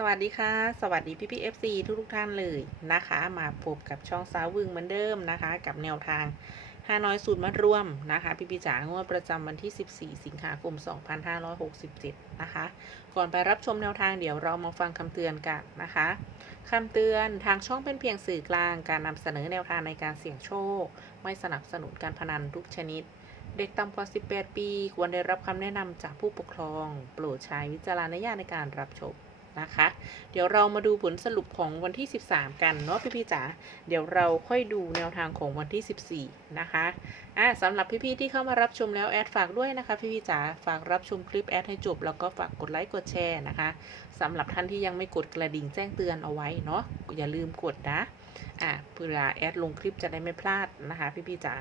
สวัสดีค่ะ สวัสดีพี่พี่เอฟซีทุกทุกท่านเลยนะคะ มาพบกับช่องสาววึงเหมือนเดิมนะคะ กับแนวทางฮานอยสูตรมัดรวมนะคะ พี่พี่จ๋างวดประจำวันที่ 14 สิงหาคม 2567 นะคะ ก่อนไปรับชมแนวทางเดี๋ยวเรามาฟังคำเตือนกันนะคะคำเตือนทางช่องเป็นเพียงสื่อกลางการนำเสนอแนวทางในการเสี่ยงโชค ไม่สนับสนุนการพนันทุกชนิดเด็กต่ำกว่า 18 ปี ควรได้รับคำแนะนำจากผู้ปกครอง โปรดใช้วิจารณญาณในการรับชม นะคะ เดี๋ยวเรามาดูผลสรุปของวันที่ 13 กันเนาะพี่ๆจ๋าเดี๋ยวเราค่อยดูแนวทางของวันที่ 14 นะคะอ่าสำหรับพี่ๆที่เข้ามารับชมแล้วแอดฝากด้วยนะคะพี่ๆจ๋าฝากรับชมคลิปแอดให้จบแล้วก็ฝากกดไลค์กดแชร์นะคะสำหรับท่านที่ยังไม่กดกระดิ่งแจ้งเตือนเอาไว้เนาะอย่าลืมกดนะอ่าเพื่อแอดลงคลิปจะได้ไม่พลาดนะคะ พี่ๆจ๋า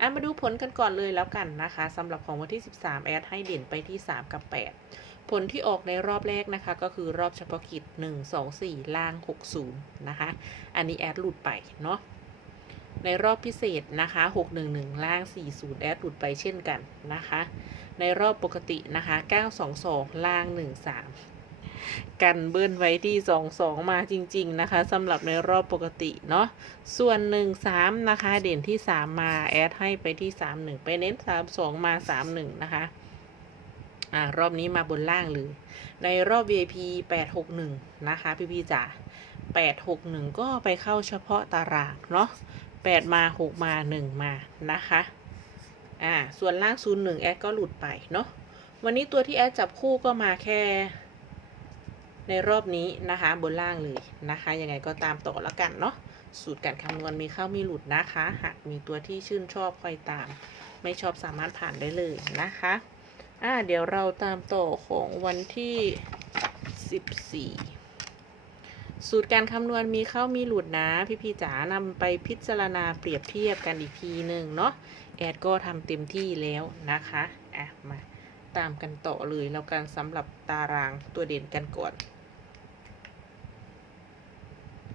อะมาดูผลกันก่อนเลยแล้วกันนะคะสำหรับของวันที่ 13 แอดให้เด่นไปที่ 3 กับ 8 ผลที่ออกในรอบแรกนะคะ ก็คือรอบเฉพาะกิจ 1 2 4 ล่าง 60 นะคะ อันนี้แอดหลุดไปเนาะในรอบพิเศษนะคะ 611 ล่าง 40 แอดหลุดไปเช่นกันนะคะ ในรอบปกตินะคะ 922 ล่าง 13 กันเบิ้ลไว้ที่ 22 มาจริง ๆ นะคะสำหรับในรอบปกติเนาะ ส่วน 1 3 นะคะ เด่นที่ 3 มา แอดให้ไปที่ 3 1 ไปเน้น 3 2 มา 3 1 นะคะ อ่ารอบนี้มาบนล่างเลยในรอบ VIP 861 นะคะ พี่พี่จ๋า861 ก็ไปเข้าเฉพาะตารางเนาะ8 มา 6 มา 1 มานะคะอ่าส่วนล่าง 01 แอดก็หลุดไปเนาะวันนี้ตัวที่แอดจับคู่ก็มาแค่ ในรอบนี้นะคะบนล่างเลยนะคะยังไงก็ตามต่อแล้วกันเนาะสูตรการคำนวณมีเข้ามีหลุดนะคะ หากมีตัวที่ชื่นชอบคอยตาม ไม่ชอบสามารถผ่านได้เลยนะคะ อ่าเดี๋ยวเราตามต่อของวันที่14สูตรการคำนวณมีเข้ามีหลุดนะ พี่พี่จ๋านำไปพิจารณาเปรียบเทียบกันอีกทีหนึ่งเนาะแอดก็ทำเต็มที่แล้วนะคะอะมาตามกันต่อเลยแล้วกันสำหรับตารางตัวเด่นกันก่อน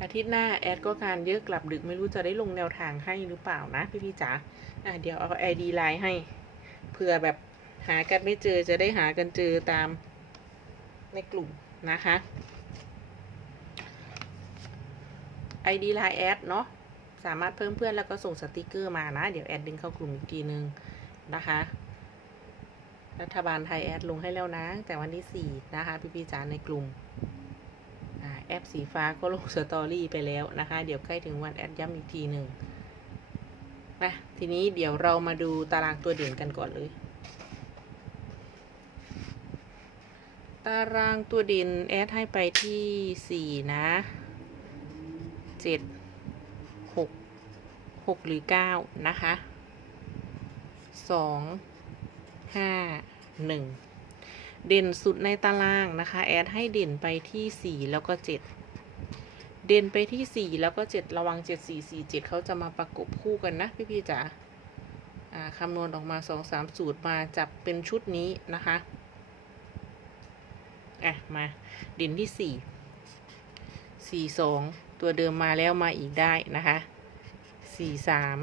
อาทิตย์หน้าแอดก็การเยอะกลับดึกไม่รู้จะได้ลงแนวทางให้หรือเปล่านะพี่พี่จ๋าอะเดี๋ยวเอาไอดีไลน์ให้เผื่อแบบ หากันไม่เจอจะได้หากันเจอตามในกลุ่มนะคะ ID Line แอดเนาะสามารถเพิ่มเพื่อนแล้วก็ส่งสติกเกอร์มานะ เดี๋ยวแอดดึงเข้ากลุ่มอีกทีนึงนะคะ รัฐบาลไทยแอดลงให้แล้วนะ แต่วันที่ 4 นะคะ พี่พี่จ๋าในกลุ่มแอปสีฟ้าก็ลงสตอรี่ไปแล้วนะคะ เดี๋ยวใกล้ถึงวันแอดย้ำอีกทีหนึ่งนะทีนี้เดี๋ยวเรามาดูตารางตัวเด่นกันก่อนเลย ตารางตัวเด่นแอดให้ไปที่สี่นะเจ็ดหกหกหรือเก้านะคะสองห้าหนึ่งเด่นสุดในตารางนะคะ แอดให้เด่นไปที่สี่แล้วก็เจ็ดเด่นไปที่สี่แล้วก็เจ็ดระวังเจ็ดสี่สี่เจ็ดเขาจะมาประกบคู่กันนะพี่พี่ๆจ๋าอ่าคำนวณออกมาสองสามสูตรมาจับเป็นชุดนี้นะคะ อะ มาเด่นที่สี่สี่สองตัวเดิมมาแล้วมาอีกได้นะคะสี่สาม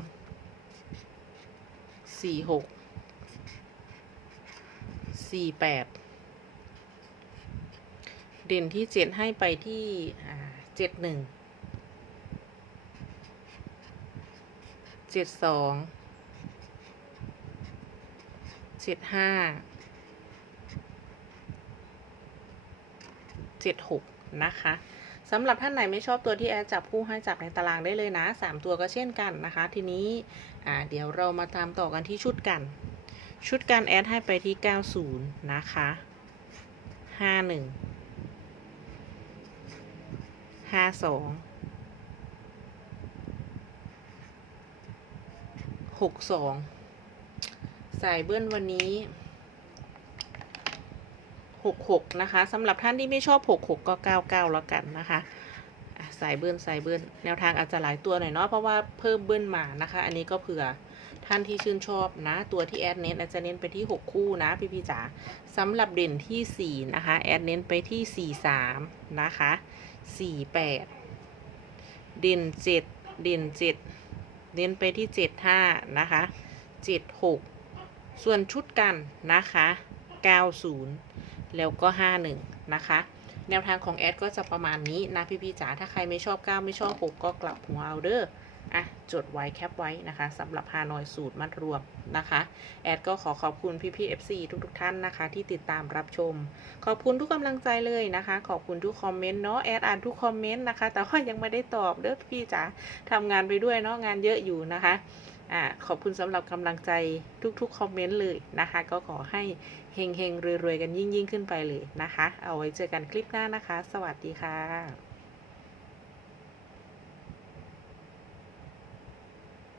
สี่หกสี่แปดเด่นที่เจ็ดให้ไปที่เจ็ดหนึ่งเจ็ดสองเจ็ดห้า 76 นะคะสำหรับท่านไหนไม่ชอบตัวที่แอดจับคู่ให้จับในตารางได้เลยนะ 3 ตัวก็เช่นกันนะคะ ทีนี้เดี๋ยวเรามาตามต่อกันที่ชุดกัน ชุดกันแอดให้ไปที่ 90 นะคะ 51 52 62สายเบิ้ลวันนี้ 66 นะคะสำหรับท่านที่ไม่ชอบ 66 ก็ 99 แล้วกันนะคะสายเบิ้ลสายเบิ้ลแนวทางอาจจะหลายตัวหน่อยเนาะเพราะว่าเพิ่มเบิ้ลมานะคะ อันนี้ก็เผื่อท่านที่ชื่นชอบนะ ตัวที่แอดเน้นอาจจะเน้นไปที่ 6 คู่นะพี่พี่จ๋าสำหรับเด่นที่ 4 นะคะ แอดเน้นไปที่ 43 นะคะ 48 เด่น 7 เด่น 7 เน้นไปที่ 75 นะคะ 76 ส่วนชุดกันนะคะ 90 แล้วก็ 51 นะคะ แนวทางของแอดก็จะประมาณนี้นะพี่ๆจ๋าถ้าใครไม่ชอบ 9 ไม่ชอบ 6 ก็กลับหัวเอาเด้ออะ จดไว้แคปไว้นะคะสำหรับฮานอยสูตรมัดรวมนะคะ แอดก็ขอขอบคุณพี่ๆ FC ทุกๆ ท่านนะคะ ที่ติดตามรับชม ขอบคุณทุกกำลังใจเลยนะคะ ขอบคุณทุกคอมเมนต์เนาะแอดอ่านทุกคอมเมนต์นะคะ แต่ว่ายังไม่ได้ตอบเด้อพี่จ๋าทำงานไปด้วยเนาะงานเยอะอยู่นะคะ อ่าขอบคุณสำหรับกำลังใจทุกๆคอมเมนต์เลยนะคะ ก็ขอให้เฮงๆรวยๆกันยิ่งๆ ขึ้นไปเลยนะคะ เอาไว้เจอกันคลิปหน้านะคะ สวัสดีค่ะ